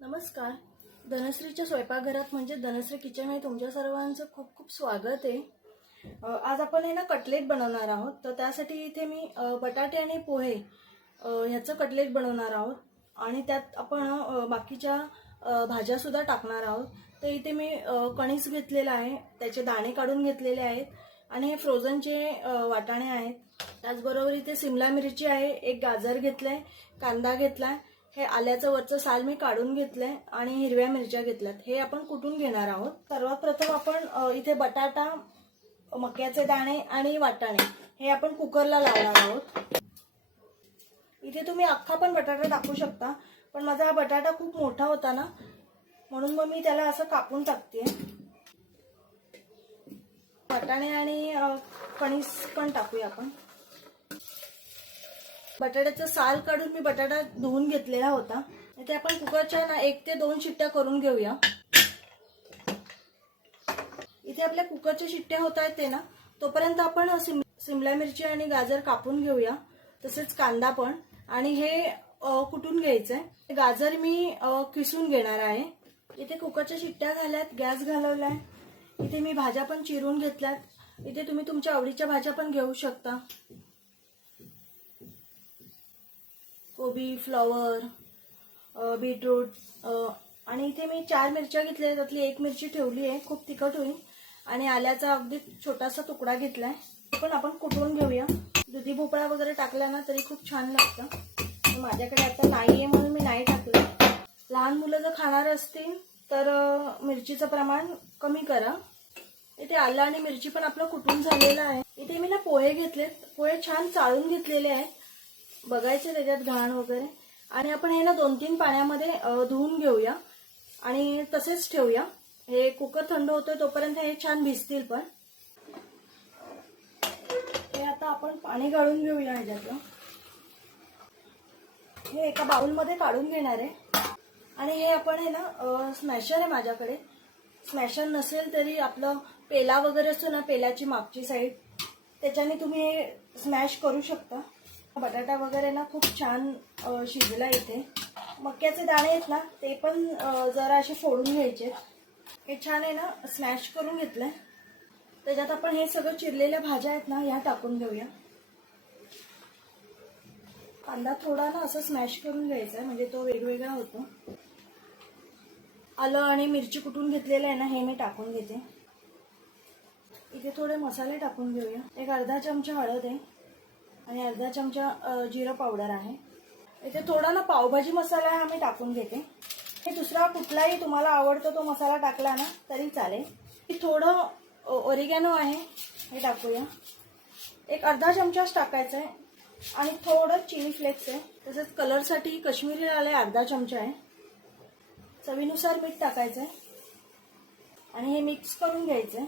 नमस्कार. धनश्रीच्या स्वयंपाकघरात म्हणजे धनश्री किचन आहे तुमच्या सर्वांचं खूप खूप स्वागत आहे. आज आपण आहे ना कटलेट बनवणार आहोत. तर त्यासाठी इथे मी बटाटे आणि पोहे ह्याचं कटलेट बनवणार आहोत. आणि त्यात आपण बाकीच्या भाज्यासुद्धा टाकणार आहोत. तर इथे मी कणीस घेतलेला आहे. त्याचे दाणे काढून घेतलेले आहेत. आणि हे फ्रोझनचे वाटाणे आहेत. त्याचबरोबर इथे सिमला मिरची आहे. एक गाजर घेतलंय कांदा घेतला आहे हे आल्याचं वरचं साल मी काढून घेतलंय आणि हिरव्या मिरच्या घेतल्यात. हे आपण कुठून घेणार आहोत? सर्वात प्रथम आपण इथे बटाटा मक्याचे दाणे आणि वाटाणे हे आपण कुकरला लावणार आहोत. इथे तुम्ही अख्खा पण बटाटा टाकू शकता पण माझा हा बटाटा खूप मोठा होता ना म्हणून मग मी त्याला असं कापून टाकते वाटाणे आणि अ, कणीस पण टाकूया आपण. बटाट्याचं साल काढून मी बटाटा धुवून घेतलेला होता. ते आपण कुकरच्या ना एक ते दोन शिट्ट्या करून घेऊया. इथे आपल्या कुकरच्या शिट्ट्या होत आहेत ते ना तोपर्यंत आपण सिम सिमला मिरची आणि गाजर कापून घेऊया. तसेच कांदा पण. आणि हे अ, कुटून घ्यायचंय? गाजर मी किसून घेणार आहे. इथे कुकरच्या शिट्ट्या झाल्यात गॅस घालवलाय. इथे मी भाज्या पण चिरून घेतल्यात. इथे तुम्ही तुमच्या आवडीच्या भाज्या पण घेऊ शकता. कोबी फ्लॉवर बीटरूट आणि इथे मी चार मिरच्या घेतल्या त्यातली एक मिरची ठेवली आहे खूप तिखट होईल. आणि आल्याचा अगदी छोटासा तुकडा घेतलाय. पण आपण कुटून घेऊया? दुधी भोपळा वगैरे टाकला ना तरी खूप छान लागतं. माझ्याकडे आता नाही आहे म्हणून मी नाही टाकलं. लहान मुलं जर खाणार असतील तर मिरचीचं प्रमाण कमी करा. इथे आलं आणि मिरची पण आपलं कुटून झालेलं आहे. इथे मी ना पोहे घेतलेत. पोहे छान चाळून घेतलेले आहेत. बघायचे त्याच्यात घाण वगैरे. आणि आपण हे ना दोन तीन पाण्यामध्ये धुवून घेऊया. आणि तसेच ठेवूया. हे कुकर थंड होतोय तोपर्यंत हे छान भिजतील पण. हे आता आपण पाणी गाळून घेऊया ह्याच्यातलं. हे एका बाउलमध्ये काढून घेणार आहे. आणि हे आपण हे ना स्मॅशर आहे माझ्याकडे. स्मॅशर नसेल तरी आपलं पेला वगैरे असतो ना पेल्याची मागची साईड त्याच्याने तुम्ही हे स्मॅश करू शकता. बटाटा वगैरे ना खूप छान शिजला इथे. मक्याचे दाणे आहेत ना ते पण जरा असे फोडून घ्यायचे हे छान आहे ना स्मॅश करून घेतलंय. त्याच्यात आपण हे सगळं चिरलेल्या भाज्या आहेत ना ह्या टाकून घेऊया. कांदा थोडा ना असं स्मॅश करून घ्यायचा आहे म्हणजे तो वेगवेगळा होतो. आलं आणि मिरची कुटून घेतलेलं आहे ना हे मी टाकून घेते. इथे थोडे मसाले टाकून घेऊया. एक अर्धा चमचा हळद आहे. आणि अर्धा चमचा जिरं पावडर आहे. इथे थोडा ना पावभाजी मसाला आहे हा मी टाकून घेते. हे दुसरा कुठलाही तुम्हाला आवडतो तो मसाला टाकला ना तरी चालेल. हे थोडं ओरिगॅनो आहे हे टाकूया. एक अर्धा चमचाच टाकायचा आहे आणि थोडं चिली फ्लेक्स आहे. तसंच कलरसाठी कश्मीरी लाल आहे अर्धा चमचा आहे. चवीनुसार मीठ टाकायचं आहे आणि हे मिक्स करून घ्यायचं आहे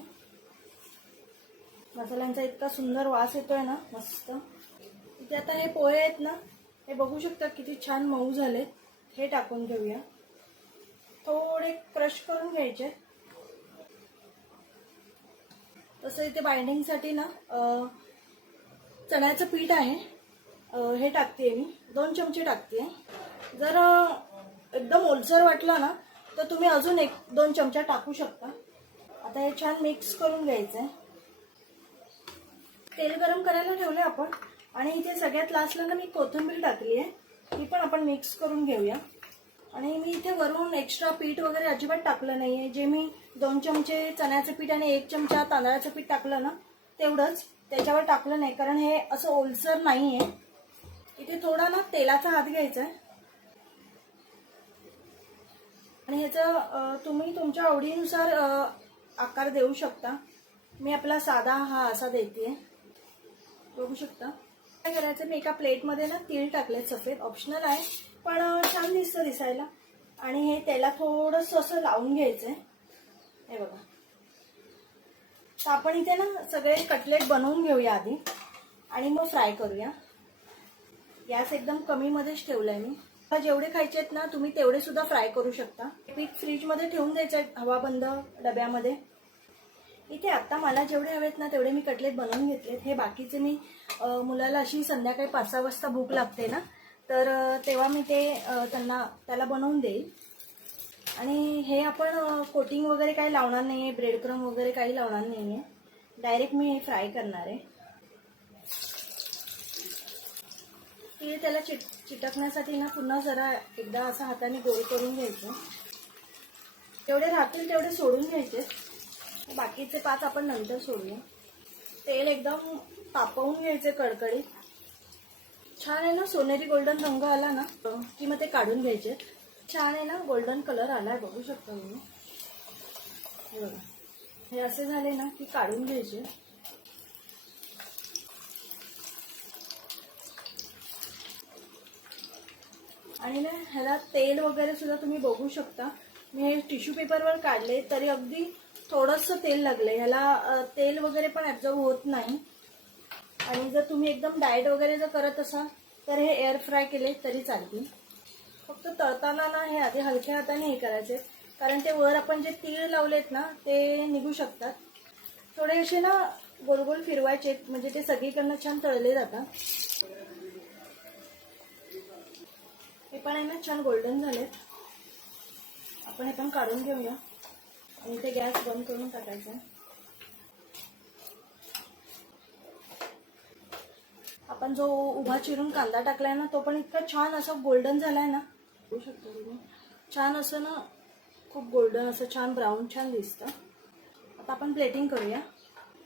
मसाल्यांचा इतका सुंदर वास येतोय ना मस्त. ते आता हे पोहे आहेत ना हे बघू शकता किती छान मऊ झालेत हे टाकून घेऊया. थोडे क्रश करून घ्यायचे. तसं इथे बाइंडिंगसाठी ना चण्याचं पीठ आहे. हे टाकते मी. दोन चमचे टाकते जर एकदम ओलसर वाटला ना तर तुम्ही अजून एक दोन चमचा टाकू शकता. आता हे छान मिक्स करून घ्यायचं आहे तेल गरम करायला ठेवले आपण. आणि इथे सगळ्यात लास्टला ना मी कोथिंबीर टाकली आहे. ती पण आपण मिक्स करून घेऊया. आणि मी इथे वरून एक्स्ट्रा पीठ वगैरे अजिबात टाकलं नाहीये. जे मी दोन चमचे चण्याचं पीठ आणि एक चमचा तांदळाचं पीठ टाकलं ना तेवढंच त्याच्यावर टाकलं नाही. कारण हे असं ओलसर नाहीये. इथे थोडा ना तेलाचा हात घ्यायचा आहे. आणि ह्याचं तुम्ही तुमच्या आवडीनुसार आकार देऊ शकता. मी आपला साधा हा असा देते बघू शकता. काय करायचं? मी एका प्लेटमध्ये ना तीळ टाकले सफेद. ऑप्शनल आहे. पण छान दिसतं दिसायला. आणि हे त्याला थोडंसं असं लावून घ्यायचंय. हे बघा. तर आपण इथे ना सगळे कटलेट बनवून घेऊया आधी. आणि मग फ्राय करूया. गॅस एकदम कमीमध्येच ठेवलाय मी. जेवढे खायचे आहेत ना तुम्ही तेवढे सुद्धा फ्राय करू शकता. पीठ फ्रीजमध्ये ठेवून द्यायचं आहे. हवाबंद डब्यामध्ये. इथे आत्ता मला जेवढे हवेत ना तेवढे मी कटलेट बनवून घेतलेत. हे बाकीचे मी मुलाला अशी संध्याकाळी पाच सहा वाजता भूक लागते ना तर तेव्हा मी ते त्यांना त्याला बनवून देईल. आणि हे आपण कोटिंग वगैरे काही लावणार नाही आहे ब्रेड क्रम वगैरे काही लावणार नाही आहे डायरेक्ट मी हे फ्राय करणार आहे. ते त्याला चिट चिटकण्यासाठी ना पुन्हा जरा एकदा असं हाताने गोल करून घ्यायचं. तेवढे राहतील तेवढे सोडून घ्यायचे. बाकीचे पाच आपण नंतर सोडूया. तेल एकदम तापवून घ्यायचे कडकडीत. छान आहे ना सोनेरी गोल्डन रंग आला ना की मग ते काढून घ्यायचे. छान आहे ना गोल्डन कलर आलाय बघू शकता तुम्ही. हे बघा. हे असे झाले ना की काढून घ्यायचे. आणि ना ह्याला तेल वगैरे सुद्धा तुम्ही बघू शकता. मी हे टिश्यू पेपरवर काढले तरी अगदी थोडंसं तेल लागलंय. ह्याला तेल वगैरे पण ॲब्झॉर्ब होत नाही. आणि जर तुम्ही एकदम डाएट वगैरे जर करत असाल तर हे एअर फ्राय केले तरी चालतील. फक्त तळताना ना हे आधी हलक्या हाताने हे करायचे. कारण ते वर आपण जे तीळ लावलेत ना ते निघू शकतात. थोडे असे ना गोल गोल फिरवायचे म्हणजे ते सगळीकडनं छान तळले जातात. हे पण आहे ना छान गोल्डन झालेत. आपण हे पण काढून घेऊया. आणि ते गॅस बंद करून टाकायचं. आपण जो उभा चिरून कांदा टाकलाय ना तो पण इतका छान असा गोल्डन झालाय ना. बघू तुम्ही छान असं ना खूप गोल्डन असं छान ब्राऊन छान दिसतं. आता आपण प्लेटिंग करूया.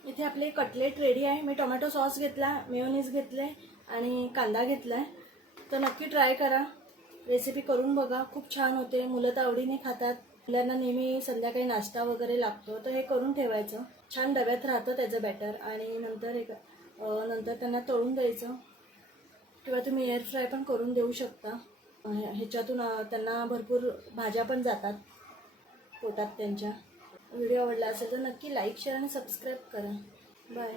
इथे आपले कटलेट रेडी आहे. मी टोमॅटो सॉस घेतला मेयोनीज घेतले आणि कांदा घेतलाय. तर नक्की ट्राय करा. रेसिपी करून बघा. खूप छान होते. मुलं तर आवडीने खातात. मुलांना नेहमी संध्याकाळी नाश्ता वगैरे लागतो तर हे करून ठेवायचं. छान डब्यात राहतं त्याचं बॅटर आणि नंतर हे नंतर त्यांना तळून द्यायचं. किंवा तुम्ही एअर फ्राय पण करून देऊ शकता. ह्याच्यातून त्यांना भरपूर भाज्या पण जातात. पोटात त्यांच्या. व्हिडिओ आवडला असेल तर नक्की लाईक शेअर आणि सबस्क्राईब करा. बाय